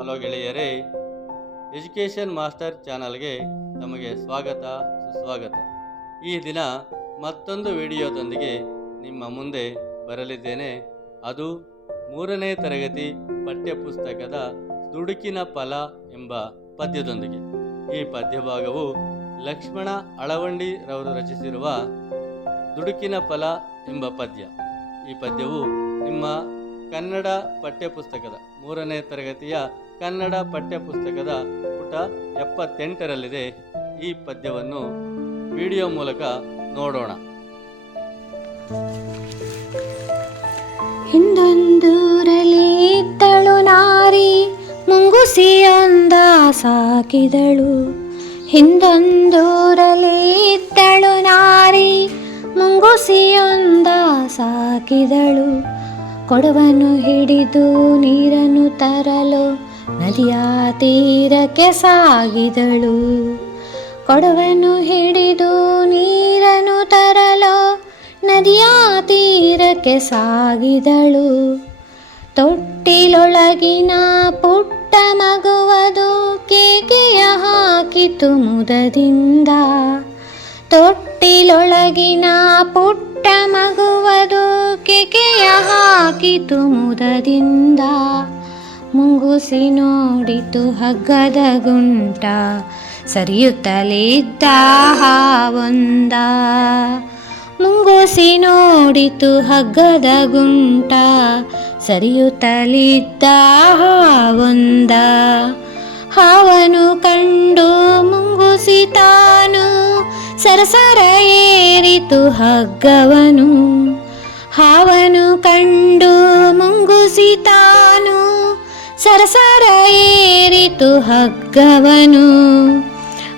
Hello ಗೆಳೆಯರೇ, education master ಚಾನಲ್ಗೆ ತಮಗೆ ಸ್ವಾಗತ ಸುಸ್ವಾಗತ. ಈ ದಿನ ಮತ್ತೊಂದು ವಿಡಿಯೋದೊಂದಿಗೆ ನಿಮ್ಮ ಮುಂದೆ ಬರಲಿದ್ದೇನೆ. ಅದು 3ನೇ ತರಗತಿ ಪಠ್ಯಪುಸ್ತಕದ ದುಡುಕಿನ ಫಲ ಎಂಬ ಪದ್ಯದೊಂದಿಗೆ. ಈ ಪದ್ಯಭಾಗವು ಲಕ್ಷ್ಮಣ ಅಳವಂಡಿರವರು ರಚಿಸಿರುವ ದುಡುಕಿನ ಫಲ ಎಂಬ ಪದ್ಯ. ಈ ಪದ್ಯವು ನಿಮ್ಮ ಕನ್ನಡ ಪಠ್ಯಪುಸ್ತಕದ 3ನೇ ತರಗತಿಯ ಕನ್ನಡ ಪಠ್ಯಪುಸ್ತಕದ ಪುಟ 78ರಲ್ಲಿದೆ. ಈ ಪದ್ಯವನ್ನು ವಿಡಿಯೋ ಮೂಲಕ ನೋಡೋಣ. ಹಿಂದೊಂದೂರಲ್ಲಿ ಇದ್ದಳು ನಾರಿ, ಮುಂಗುಸಿಯೊಂದ ಸಾಕಿದಳು. ಹಿಂದೊಂದೂರಲ್ಲಿ ಇದ್ದಳು ನಾರಿ, ಮುಂಗುಸಿಯೊಂದ ಸಾಕಿದಳು. ಕೊಡವನ್ನು ಹಿಡಿದು ನೀರನ್ನು ತರಲು ನದಿಯ ತೀರಕ್ಕೆ ಸಾಗಿದಳು. ಕೊಡವನ್ನು ಹಿಡಿದು ನೀರನ್ನು ತರಲು ನದಿಯ ತೀರಕ್ಕೆ ಸಾಗಿದಳು. ತೊಟ್ಟಿಲೊಳಗಿನ ಪುಟ್ಟ ಮಗುವದು ಕೇಕೆಯ ಹಾಕಿತು ಮುದದಿಂದ. ತೊಟ್ಟಿಲೊಳಗಿನ ಪುಟ್ಟ ಮಗುವದು ಕೇಕೆಯ ಹಾಕಿತು ಮುದದಿಂದ. ಮುಂಗುಸಿ ನೋಡಿತು ಹಗ್ಗದ ಗುಂಟ, ಸರಿಯುತ್ತಲಿದ್ದ ಹಾವೊಂದ. ಮುಂಗುಸಿ ನೋಡಿತು ಹಗ್ಗದ ಗುಂಟ, ಸರಿಯುತ್ತಲಿದ್ದ ಹಾವೊಂದ. ಹಾವನು ಕಂಡು ಮುಂಗುಸಿ ತಾನು ಸರಸರ ಏರಿತು ಹಗ್ಗವನು. ಹಾವನು ಕಂಡು ಮುಂಗುಸಿ ತಾನು ಸರಸರ ಏರಿತು ಹಗ್ಗವನು.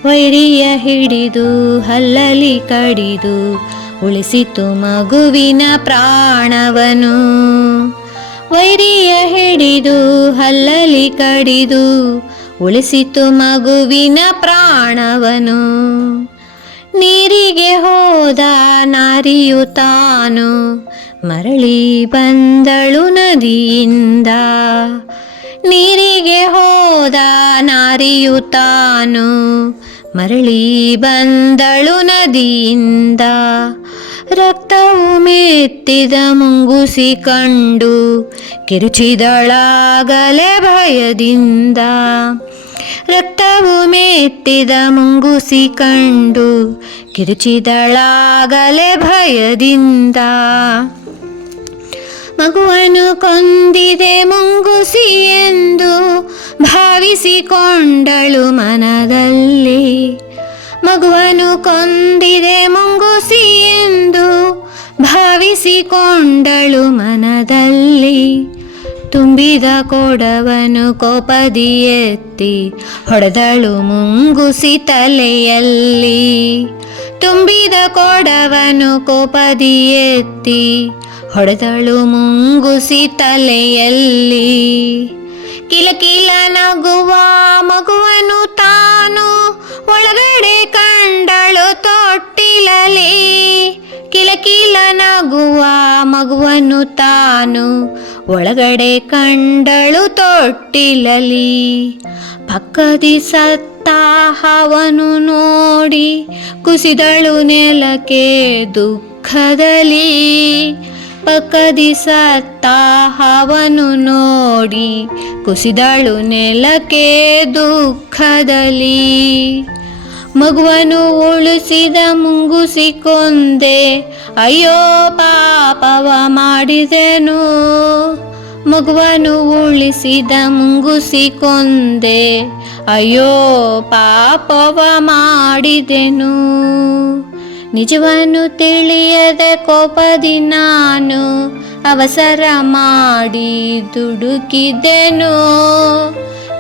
ವೈರಿಯ ಹಿಡಿದು ಹಲ್ಲಲಿ ಕಡಿದು ಉಳಿಸಿತು ಮಗುವಿನ ಪ್ರಾಣವನು. ವೈರಿಯ ಹಿಡಿದು ಹಲ್ಲಲಿ ಕಡಿದು ಉಳಿಸಿತು ಮಗುವಿನ ಪ್ರಾಣವನು. ನೀರಿಗೆ ಹೋದ ನಾರಿಯು ತಾನು ಮರಳಿ ಬಂದಳು ನದಿಯಿಂದ. ನೀರಿಗೆ ಹೋದ ನಾರಿಯು ತಾನು ಮರಳಿ ಬಂದಳು ನದಿಯಿಂದ. ರಕ್ತವು ಮೆತ್ತಿದ ಮುಂಗುಸಿ ಕಂಡು ಕಿರುಚಿದಳಾಗಲೇ ಭಯದಿಂದ. ರಕ್ತವು ಮೆತ್ತಿದ ಮುಂಗುಸಿ ಕಂಡು ಕಿರುಚಿದಳಾಗಲೇ ಭಯದಿಂದ. ಮಗುವನ್ನು ಕೊಂದಿದೆ ಮುಂಗುಸಿ ಎಂದು ಭಾವಿಸಿಕೊಂಡಳು ಮನದಲ್ಲಿ. ಮಗುವನ್ನು ಕೊಂದಿದೆ ಮುಂಗುಸಿ ಎಂದು ಭಾವಿಸಿಕೊಂಡಳು ಮನದಲ್ಲಿ. ತುಂಬಿದ ಕೊಡವನ್ನು ಕೋಪದಿ ಎತ್ತಿ ಹೊಡೆದಳು ಮುಂಗುಸಿ ತಲೆಯಲ್ಲಿ. ತುಂಬಿದ ಕೊಡವನ್ನು ಕೋಪದಿ ಎತ್ತಿ ಹೊಡೆದಳು ಮುಂಗುಸಿ ತಲೆಯಲ್ಲಿ. ಕಿಲಕಿಲ ನಗುವ ಮಗುವನ್ನು ತಾನು ಒಳಗಡೆ ಕಂಡಳು ತೊಟ್ಟಿಲಲಿ. ಕಿಲಕಿಲ ನಗುವ ಮಗುವನ್ನು ತಾನು ಒಳಗಡೆ ಕಂಡಳು ತೊಟ್ಟಿಲಲಿ. ಪಕ್ಕದಿ ಸತ್ತ ಹಾವನ್ನು ನೋಡಿ ಕುಸಿದಳು ನೆಲಕ್ಕೆ ದುಃಖದಲ್ಲಿ. ಪಕ್ಕದಿ ಸತ್ತ ಹಾವನ್ನು ನೋಡಿ ಕುಸಿದಳು ನೆಲಕ್ಕೆ ದುಃಖದಲ್ಲಿ. ಮಗುವನ್ನು ಉಳಿಸಿದ ಮುಂಗುಸಿ ಕೊಂದೆ, ಅಯ್ಯೋ ಪಾಪವ ಮಾಡಿದೆನು. ಮಗುವನ್ನು ಉಳಿಸಿದ ಮುಂಗುಸಿ ಕೊಂದೆ, ಅಯ್ಯೋ ಪಾಪವ ಮಾಡಿದೆನು. ನಿಜವನ್ನು ತಿಳಿಯದ ಕೋಪದಿ ನಾನು ಅವಸರ ಮಾಡಿ ದುಡುಕಿದೆನು.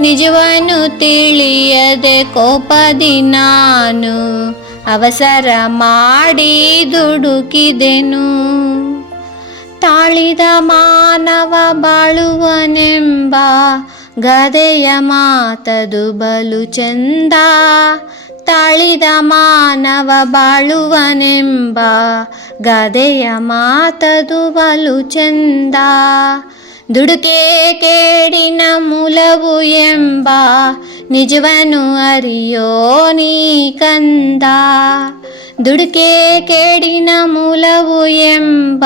ನಿಜವನ್ನು ತಿಳಿಯದೆ ಕೋಪದಿ ನಾನು ಅವಸರ ಮಾಡಿ ದುಡುಕಿದೆನು. ತಾಳಿದ ಮಾನವ ಬಾಳುವನೆಂಬ ಗಾದೆಯ ಮಾತದು ಬಲು ಚಂದ. ತಾಳಿದ ಮಾನವ ಬಾಳುವನೆಂಬ ಗಾದೆಯ ಮಾತದು ಬಲು ಚಂದ. ದುಡುಕೆ ಕೇಡಿನ ಮೂಲವು ಎಂಬ ನಿಜವನ್ನು ಅರಿಯೋ ನೀ ಕಂದ. ದುಡುಕೆ ಕೇಡಿನ ಮೂಲವು ಎಂಬ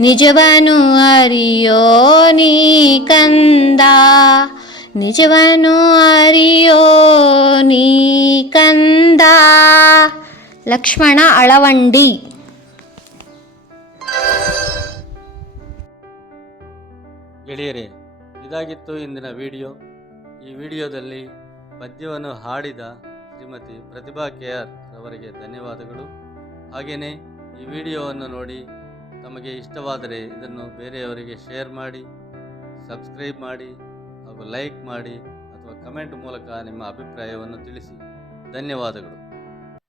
ನಿಜವನ್ನು ಅರಿಯೋ ನೀ ಕಂದ. ನಿಜವನ್ನು ಅರಿಯೋ ನೀ ಕಂದ. ಲಕ್ಷ್ಮಣ ಅಳವಂಡಿ. ಗೆಳೆಯರೇ, ಇದಾಗಿತ್ತು ಇಂದಿನ ವಿಡಿಯೋ. ಈ ವಿಡಿಯೋದಲ್ಲಿ ಪದ್ಯವನ್ನು ಹಾಡಿದ ಶ್ರೀಮತಿ ಪ್ರತಿಭಾ KR ಅವರಿಗೆ ಧನ್ಯವಾದಗಳು. ಹಾಗೆಯೇ ಈ ವಿಡಿಯೋವನ್ನು ನೋಡಿ ತಮಗೆ ಇಷ್ಟವಾದರೆ ಇದನ್ನು ಬೇರೆಯವರಿಗೆ ಶೇರ್ ಮಾಡಿ, ಸಬ್ಸ್ಕ್ರೈಬ್ ಮಾಡಿ ಹಾಗೂ ಲೈಕ್ ಮಾಡಿ ಅಥವಾ ಕಮೆಂಟ್ ಮೂಲಕ ನಿಮ್ಮ ಅಭಿಪ್ರಾಯವನ್ನು ತಿಳಿಸಿ. ಧನ್ಯವಾದಗಳು.